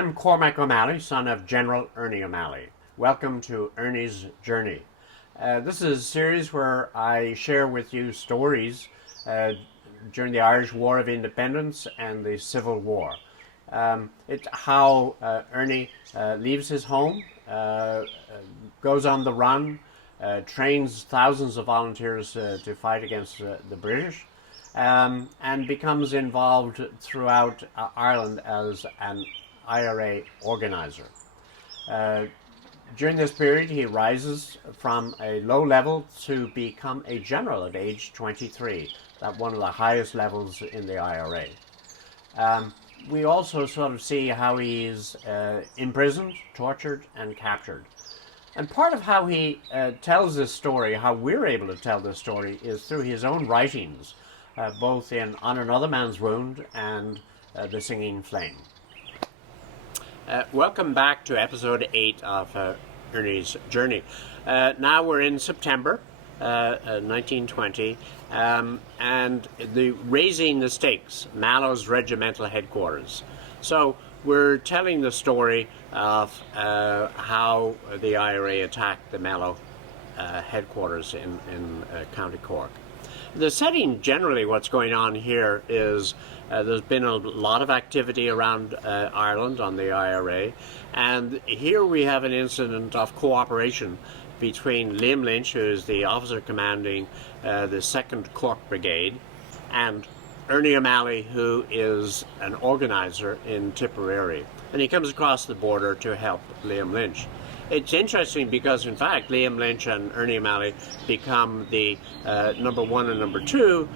I'm Cormac O'Malley, son of General Ernie O'Malley. Welcome to Ernie's Journey. This is a series where I share with you stories during the Irish War of Independence and the Civil War. It's how Ernie leaves his home, goes on the run, trains thousands of volunteers to fight against the British, and becomes involved throughout Ireland as an IRA organizer. During this period, he rises from a low level to become a general at age 23, at one of the highest levels in the IRA. We also sort of see how he's imprisoned, tortured, and captured. And part of how he tells this story, how we're able to tell this story, is through his own writings, both in On Another Man's Wound and The Singing Flame. Welcome back to episode 8 of Ernie's Journey. Now we're in September 1920, and raising the stakes, Mallow's Regimental headquarters. So we're telling the story of how the IRA attacked the Mallow headquarters in County Cork. The setting, generally, what's going on here is there's been a lot of activity around Ireland on the IRA, and here we have an incident of cooperation between Liam Lynch, who is the officer commanding the 2nd Cork Brigade, and Ernie O'Malley, who is an organizer in Tipperary. And he comes across the border to help Liam Lynch. It's interesting because, in fact, Liam Lynch and Ernie O'Malley become the number 1 and number 2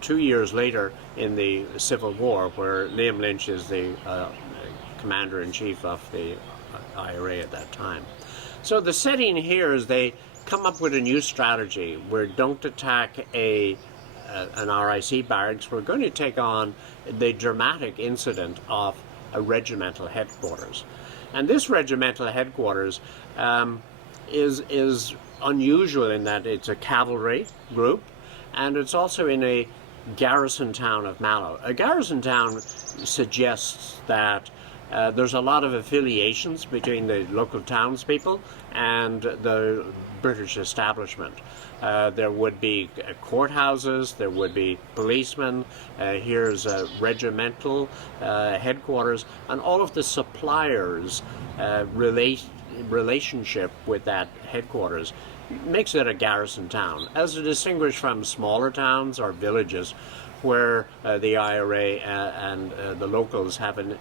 2 years later in the Civil War, where Liam Lynch is the commander-in-chief of the IRA at that time. So the setting here is they come up with a new strategy. We don't attack an RIC barracks. We're going to take on the dramatic incident of a regimental headquarters. And this regimental headquarters is unusual in that it's a cavalry group, and it's also in a garrison town of Mallow. A garrison town suggests that there's a lot of affiliations between the local townspeople and the British establishment. There would be courthouses, there would be policemen, here's a regimental headquarters, and all of the suppliers' relationship with that headquarters makes it a garrison town, as distinguished from smaller towns or villages where the IRA and the locals have an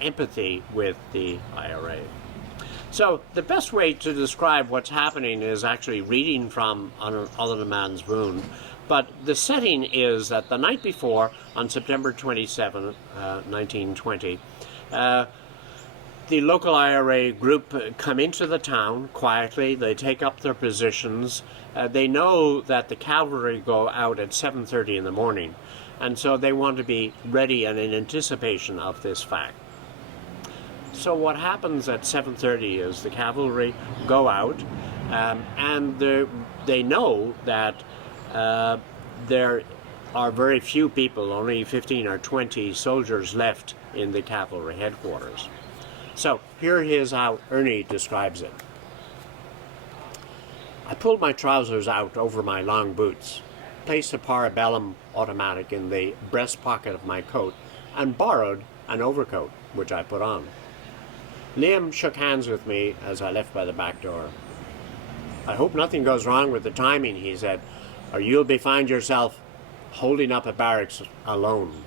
empathy with the IRA. So the best way to describe what's happening is actually reading from On Another Man's Wound. But the setting is that the night before, on September 27, 1920, the local IRA group come into the town quietly. They take up their positions. They know that the cavalry go out at 7:30 in the morning, and so they want to be ready and in anticipation of this fact. So what happens at 7:30 is the cavalry go out, and they know that there are very few people, only 15 or 20 soldiers left in the cavalry headquarters. So here is how Ernie describes it. I pulled my trousers out over my long boots, placed a parabellum automatic in the breast pocket of my coat, and borrowed an overcoat, which I put on. Liam shook hands with me as I left by the back door. I hope nothing goes wrong with the timing, he said, or you'll find yourself holding up a barracks alone.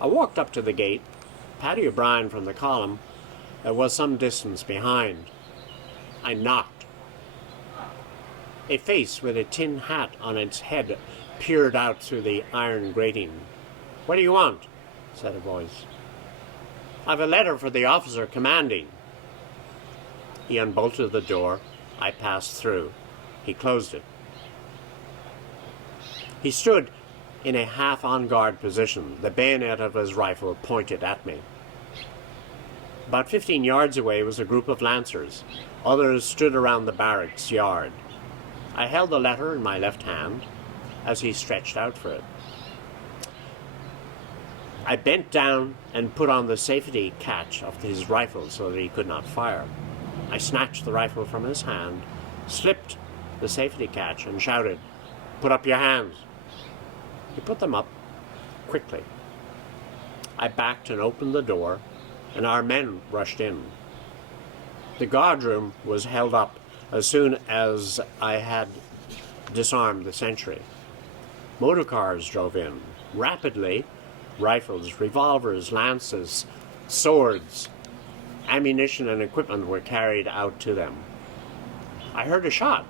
I walked up to the gate. Paddy O'Brien from the column was some distance behind. I knocked. A face with a tin hat on its head peered out through the iron grating. What do you want? Said a voice. I've a letter for the officer commanding. He unbolted the door. I passed through. He closed it. He stood in a half-on-guard position, the bayonet of his rifle pointed at me. About 15 yards away was a group of lancers. Others stood around the barracks yard. I held the letter in my left hand as he stretched out for it. I bent down and put on the safety catch of his rifle so that he could not fire. I snatched the rifle from his hand, slipped the safety catch, and shouted, "Put up your hands." He put them up quickly. I backed and opened the door, and our men rushed in. The guardroom was held up as soon as I had disarmed the sentry. Motor cars drove in rapidly. Rifles, revolvers, lances, swords, ammunition and equipment were carried out to them. I heard a shot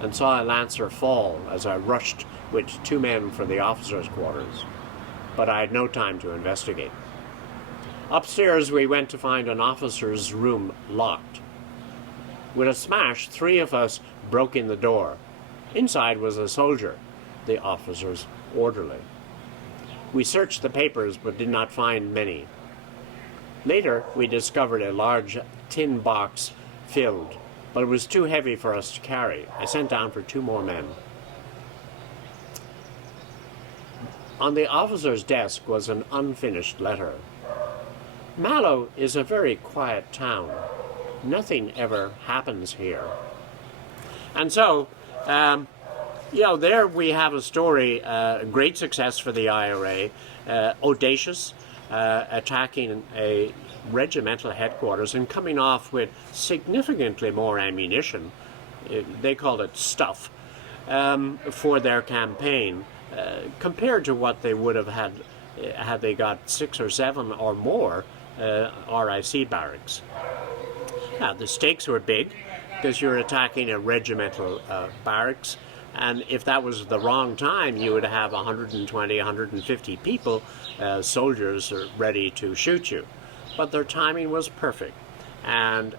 and saw a lancer fall as I rushed with 2 men for the officers' quarters, but I had no time to investigate. Upstairs we went to find an officer's room locked. With a smash, 3 of us broke in the door. Inside was a soldier, the officer's orderly. We searched the papers but did not find many. Later, we discovered a large tin box filled, but it was too heavy for us to carry. I sent down for 2 more men. On the officer's desk was an unfinished letter. Mallow is a very quiet town. Nothing ever happens here. And so, there we have a story, great success for the IRA, audacious, attacking a regimental headquarters and coming off with significantly more ammunition. They called it stuff, for their campaign, compared to what they would have had they got 6 or 7 or more RIC barracks. Now, the stakes were big because you're attacking a regimental barracks. And if that was the wrong time, you would have 120, 150 people, soldiers, ready to shoot you. But their timing was perfect, and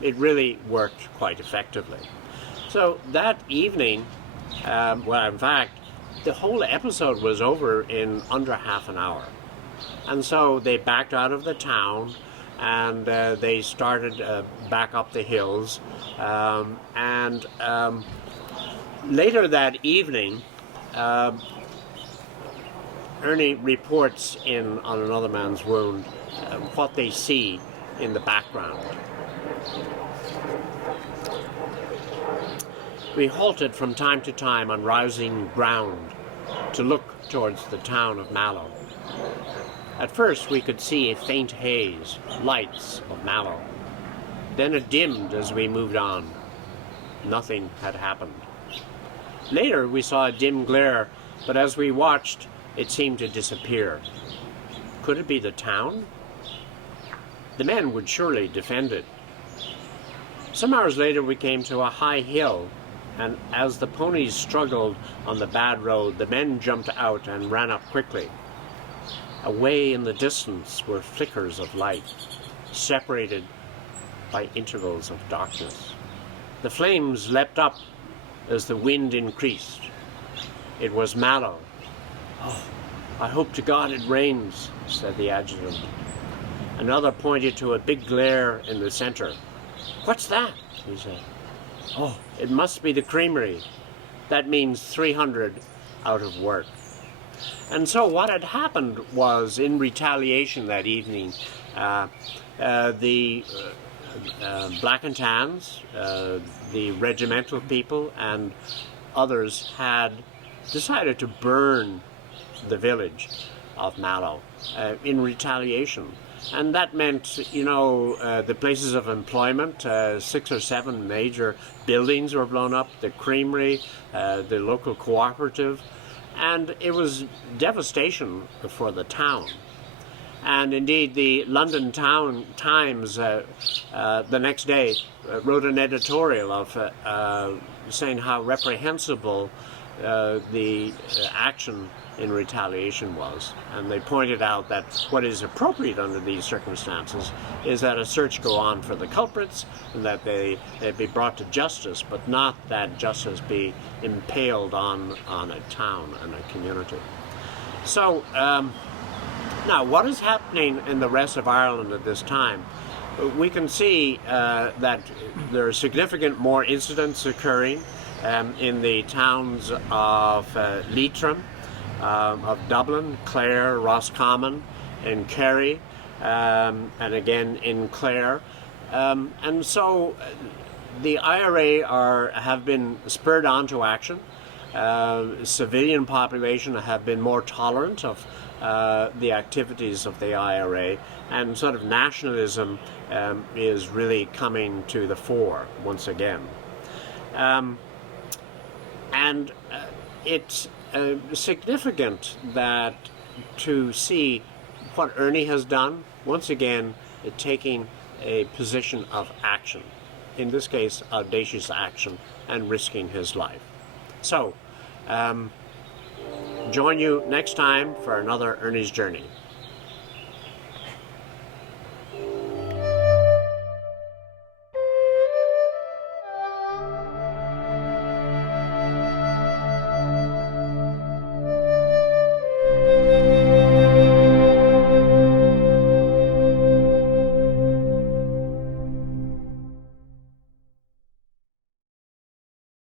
it really worked quite effectively. So that evening, in fact, the whole episode was over in under half an hour. And so they backed out of the town, and they started back up the hills, later that evening, Ernie reports in on another man's wound what they see in the background. We halted from time to time on rising ground to look towards the town of Mallow. At first we could see a faint haze, lights of Mallow. Then it dimmed as we moved on. Nothing had happened. Later we saw a dim glare, but as we watched, it seemed to disappear. Could it be the town? The men would surely defend it. Some hours later we came to a high hill, and as the ponies struggled on the bad road, the men jumped out and ran up quickly. Away in the distance were flickers of light, separated by intervals of darkness. The flames leapt up as the wind increased. It was Mallow. "Oh, I hope to God it rains," said the adjutant. Another pointed to a big glare in the center. "What's that?" he said. "Oh, it must be the creamery. That means 300 out of work." And so what had happened was, in retaliation that evening, the Black and Tans, the regimental people, and others had decided to burn the village of Mallow in retaliation. And that meant, the places of employment, 6 or 7 major buildings were blown up, the creamery, the local cooperative, and it was devastation for the town. And indeed, the London Times the next day wrote an editorial of saying how reprehensible the action in retaliation was. And they pointed out that what is appropriate under these circumstances is that a search go on for the culprits and that they be brought to justice, but not that justice be impaled on a town and a community. So, now, what is happening in the rest of Ireland at this time? We can see that there are significant more incidents occurring in the towns of Leitrim, of Dublin, Clare, Roscommon, in Kerry, and again in Clare. And so the IRA have been spurred on to action. Civilian population have been more tolerant of the activities of the IRA, and sort of nationalism is really coming to the fore once again. And it's significant that to see what Ernie has done, once again, taking a position of action, in this case, audacious action, and risking his life. So, join you next time for another Ernie's Journey.